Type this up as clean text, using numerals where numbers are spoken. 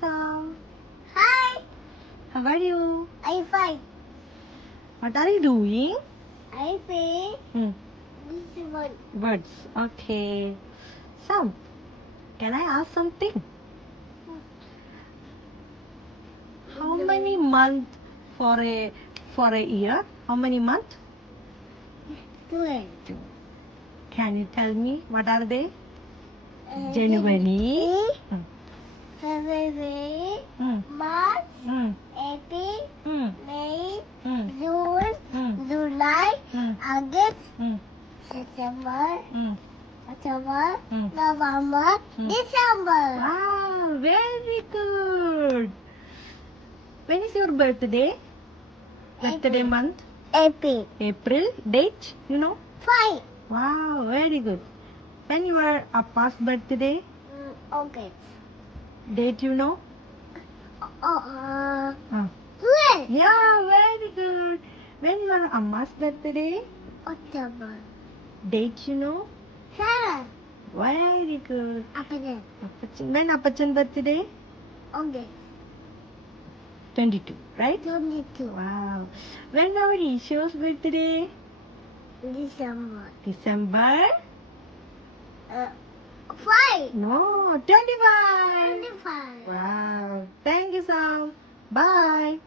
Sam. Hi, How are you? I'm fine. What are you doing? I play this one. Birds. Okay. Sam, can I ask something? How many months for a year? How many months? 12. Can you tell me what are they? Uh, January. February, Mm. March, Mm. April, Mm. May, Mm. June, Mm. July, Mm. August, Mm. September, Mm. October, Mm. November, Mm. December. Wow, very good. When is your birthday? Birthday April. month? April. April. Date? You know? 5. Wow, very good. When your Appa's birthday? August. Date you know? Uh, Uh. 12. Yeah, very good. When your Amma's birthday? October. Date you know? 7. Very good. April. When Appachan birthday? August. 22, right? 22. Wow. When our Isho's birthday? December. December? 5. No, 25. 25. Wow. Thank you, Sam. Bye.